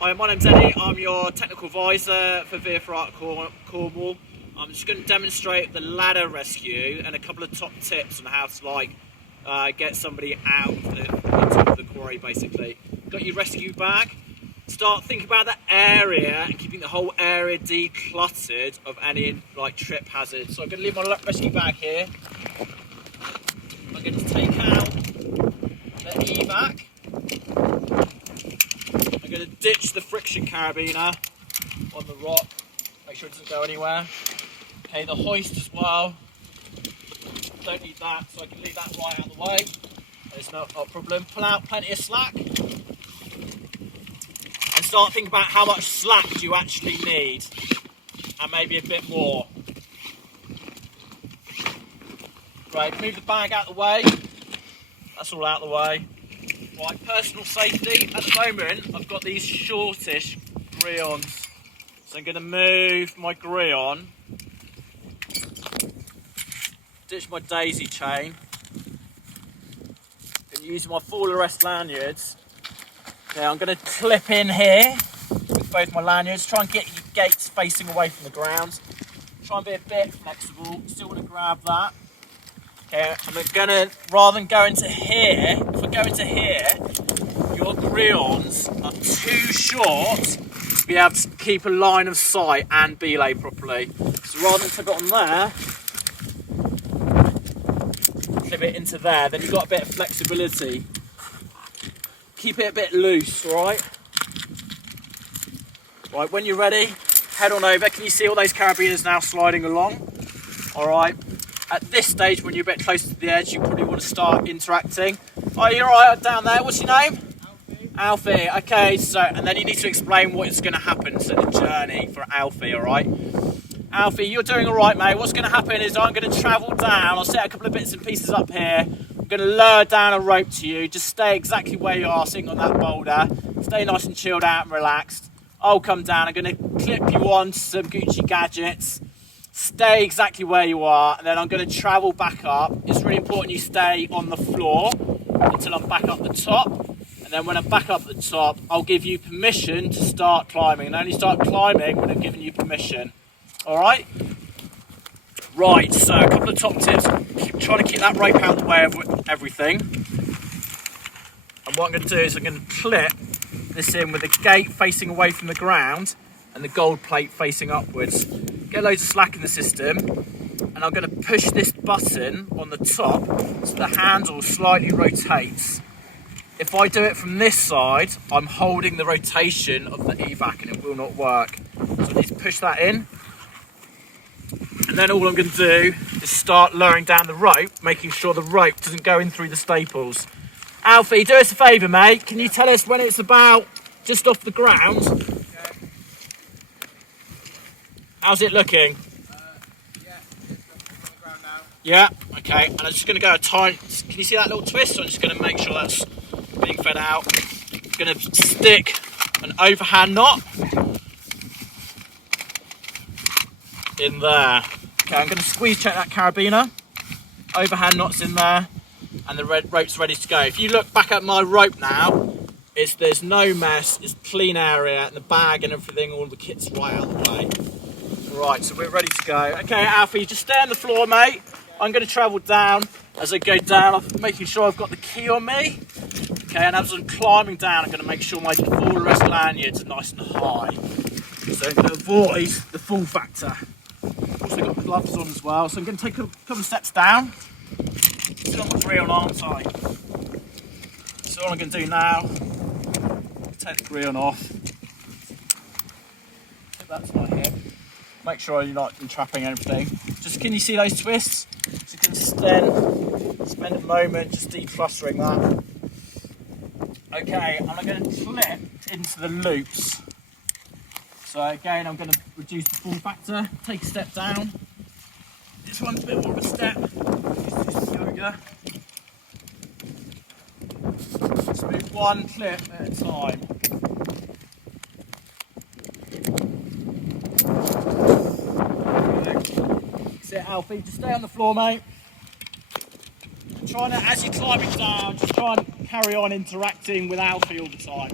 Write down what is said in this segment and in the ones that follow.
Hi, my name's Eddie. I'm your technical advisor for Veer for Art Cornwall. I'm just going to demonstrate the ladder rescue and a couple of top tips on how to get somebody out of the top of the quarry. Basically, got your rescue bag. Start thinking about the area and keeping the whole area decluttered of any trip hazards. So I'm going to leave my rescue bag here. I'm going to take out the evac. I'm going to ditch the friction carabiner on the rock, make sure it doesn't go anywhere. Okay, the hoist as well, don't need that, so I can leave that right out of the way. It's not a problem. Pull out plenty of slack and start thinking about how much slack do you actually need, and maybe a bit more. Right, move the bag out of the way. That's all out of the way. Right, personal safety. At the moment, I've got these shortish grions. So I'm going to move my grion, ditch my daisy chain, I'm going to use my fall arrest lanyards. Okay, I'm going to clip in here with both my lanyards, try and get your gates facing away from the ground. Try and be a bit flexible, still want to grab that. Okay, I'm going to, rather than go into here, if I go into here, your grions are too short to be able to keep a line of sight and belay properly. So rather than clip it on there, clip it into there, then you've got a bit of flexibility. Keep it a bit loose, alright? Right, when you're ready, head on over. Can you see all those carabiners now sliding along? Alright. At this stage, when you're a bit closer to the edge, you probably want to start interacting. Oh, you're right down there. What's your name? Alfie. Okay, so, and then you need to explain what is going to happen, so the journey for Alfie, all right? Alfie, you're doing all right, mate. What's going to happen is I'm going to travel down. I'll set a couple of bits and pieces up here. I'm going to lower down a rope to you. Just stay exactly where you are, sitting on that boulder. Stay nice and chilled out and relaxed. I'll come down. I'm going to clip you on some Gucci gadgets. Stay exactly where you are, and then I'm going to travel back up. It's really important you stay on the floor until I'm back up the top, and then when I'm back up the top, I'll give you permission to start climbing, and only start climbing when I've given you permission. Alright? Right, so a couple of top tips. Try to keep that rope out of the way of everything. And what I'm going to do is I'm going to clip this in with the gate facing away from the ground and the gold plate facing upwards. Get loads of slack in the system, and I'm going to push this button on the top so the handle slightly rotates. If I do it from this side, I'm holding the rotation of the evac and it will not work. So I need to push that in. And then all I'm going to do is start lowering down the rope, making sure the rope doesn't go in through the staples. Alfie, do us a favour, mate. Can you tell us when it's about just off the ground? How's it looking? Yeah, it's on the ground now. Yeah, okay. And I'm just going to go a tiny... Can you see that little twist? So I'm just going to make sure that's being fed out. I'm going to stick an overhand knot in there. Okay, I'm going to squeeze check that carabiner. Overhand knot's in there, and the rope's ready to go. If you look back at my rope now, there's no mess, it's clean area, and the bag and everything, all the kit's right out of the way. Right, so we're ready to go. Okay, Alfie, just stay on the floor, mate. I'm going to travel down. As I go down, I'm making sure I've got the key on me. Okay, and as I'm climbing down, I'm going to make sure my fall arrest lanyards are nice and high, so to avoid the fall factor. Also got the gloves on as well, so I'm going to take a couple of steps down. Still on the grill, aren't I? So all I'm going to do now, take the grill off. Put that to my hip. Make sure you're not entrapping anything. Just, can you see those twists? So you can spend a moment just declustering that. Okay, and I'm going to clip into the loops. So again, I'm going to reduce the fall factor, take a step down. This one's a bit more of a step. Just do some yoga. Just move one clip at a time. Sit, Alfie, just stay on the floor, mate. Trying to, as you're climbing down, just try and carry on interacting with Alfie all the time.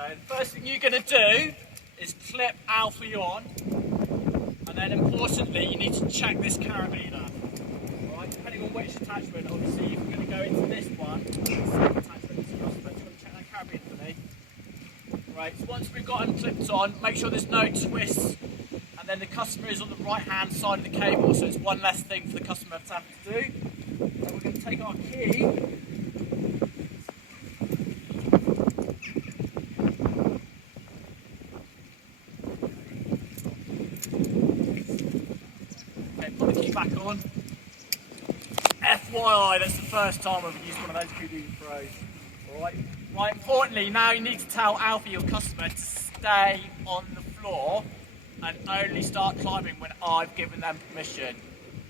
Okay, the first thing you're going to do is clip Alfie on, and then importantly you need to check this carabiner. Alright, depending on which attachment, obviously if you're going to go into this one, attachment, so you're supposed to check that carabiner for me. Right, so once we've got them clipped on, make sure there's no twists, and then the customer is on the right hand side of the cable, so it's one less thing for the customer to have to do. So we're going to take our key. Put the key back on. FYI, that's the first time I've used one of those Houdini Pros. Alright. Right, importantly, now you need to tell Alfie, your customer, to stay on the floor and only start climbing when I've given them permission.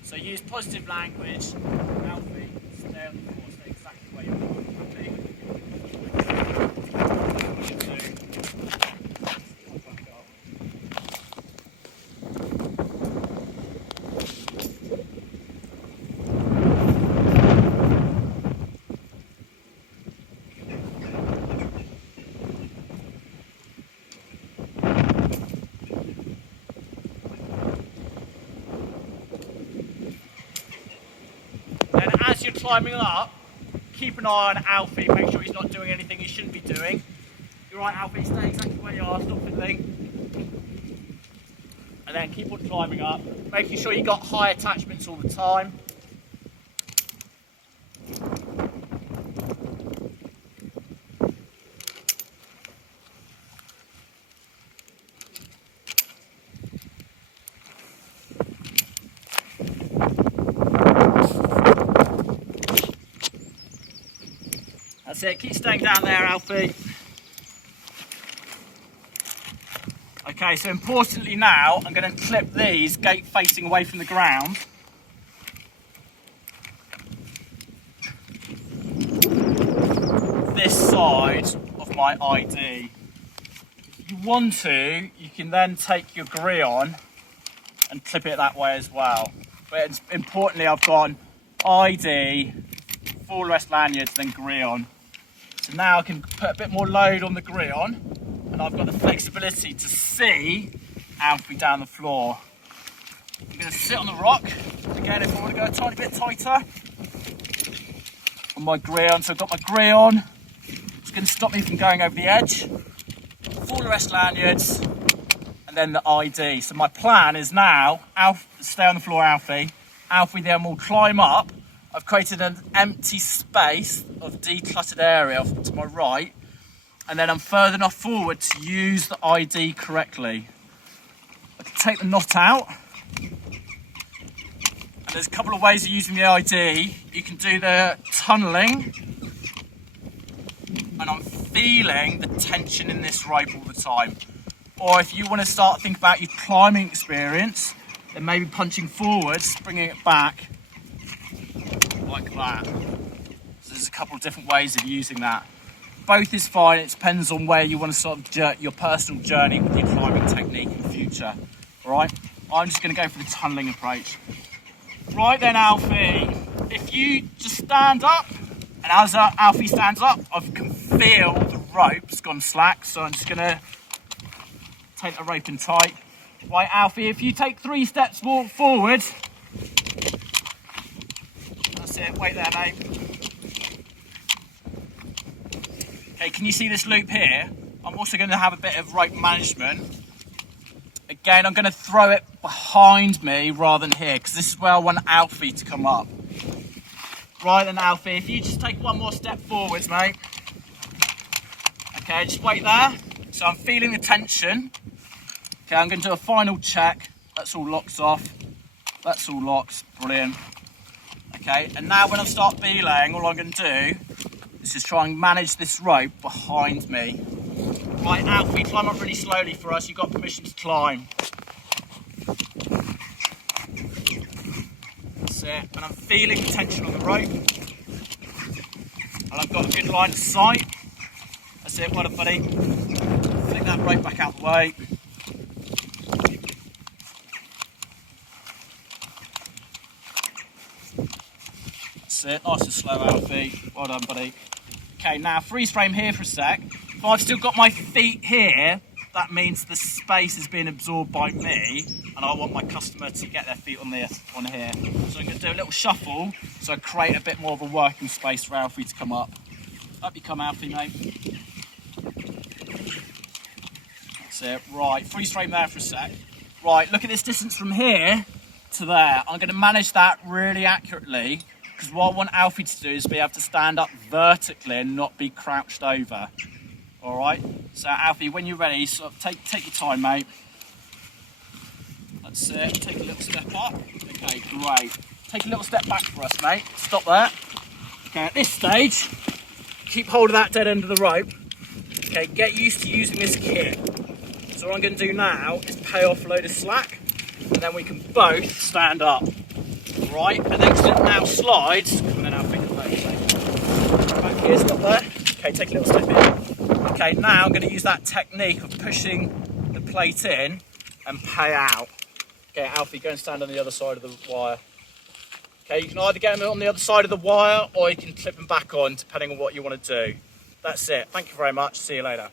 So use positive language. Alfie, stay on the floor, stay exactly where you are. And as you're climbing up, keep an eye on Alfie, make sure he's not doing anything he shouldn't be doing. You're right, Alfie, stay exactly where you are, stop fiddling. And then keep on climbing up, making sure you've got high attachments all the time. That's it, keep staying down there, Alfie. Okay, so importantly now, I'm going to clip these gate facing away from the ground. This side of my ID. If you want to, you can then take your Grion and clip it that way as well. But importantly, I've gone ID, full rest lanyards, then Grion. So now I can put a bit more load on the Grion, and I've got the flexibility to see Alfie down the floor. I'm going to sit on the rock. Again, if I want to go a tiny bit tighter on my Grion. So I've got my Grion. It's going to stop me from going over the edge. Full rest lanyards, and then the ID. So my plan is now, stay on the floor, Alfie. Alfie then will climb up. I've created an empty space of decluttered area to my right, and then I'm further enough forward to use the ID correctly. I can take the knot out, and there's a couple of ways of using the ID. You can do the tunnelling, and I'm feeling the tension in this rope all the time. Or if you want to start thinking about your climbing experience, then maybe punching forwards, bringing it back like that. So there's a couple of different ways of using that. Both is fine, it depends on where you want to sort of your personal journey with your climbing technique in the future. Alright, I'm just going to go for the tunnelling approach. Right then, Alfie, if you just stand up, and as Alfie stands up, I can feel the rope's gone slack, so I'm just going to take the rope in tight. Right, Alfie, if you take 3 steps forward, that's it, wait there, mate. Okay, can you see this loop here? I'm also going to have a bit of rope management. Again, I'm going to throw it behind me rather than here, because this is where I want Alfie to come up. Right then, Alfie, if you just take 1 more step forwards, mate. Okay, just wait there. So I'm feeling the tension. Okay, I'm going to do a final check. That's all locks off. That's all locks. Brilliant. Okay, and now when I start belaying, all I'm going to do is just try and manage this rope behind me. Right, Alfie, climb up really slowly for us. You've got permission to climb. That's it. And I'm feeling the tension on the rope. And I've got a good line of sight. That's it, well done, buddy. Flick that rope back out the way. That's it, nice and slow, Alfie. Well done, buddy. Okay, now freeze frame here for a sec. If I've still got my feet here, that means the space is being absorbed by me, and I want my customer to get their feet on here. So I'm going to do a little shuffle, so I create a bit more of a working space for Alfie to come up. Up you come, Alfie, mate. That's it. Right, freeze frame there for a sec. Right, look at this distance from here to there. I'm going to manage that really accurately, because what I want Alfie to do is be able to stand up vertically and not be crouched over. All right, so Alfie, when you're ready, sort of take your time, mate. That's it, take a little step up. Okay, great. Take a little step back for us, mate. Stop there. Okay, at this stage, keep hold of that dead end of the rope. Okay, get used to using this kit. So what I'm going to do now is pay off a load of slack, and then we can both stand up. Right, and then it now slides, and then Alfie can both. Back here, stop there. Okay, take a little step in. Okay, now I'm going to use that technique of pushing the plate in and pay out. Okay, Alfie, go and stand on the other side of the wire. Okay, you can either get them on the other side of the wire or you can clip them back on, depending on what you want to do. That's it. Thank you very much. See you later.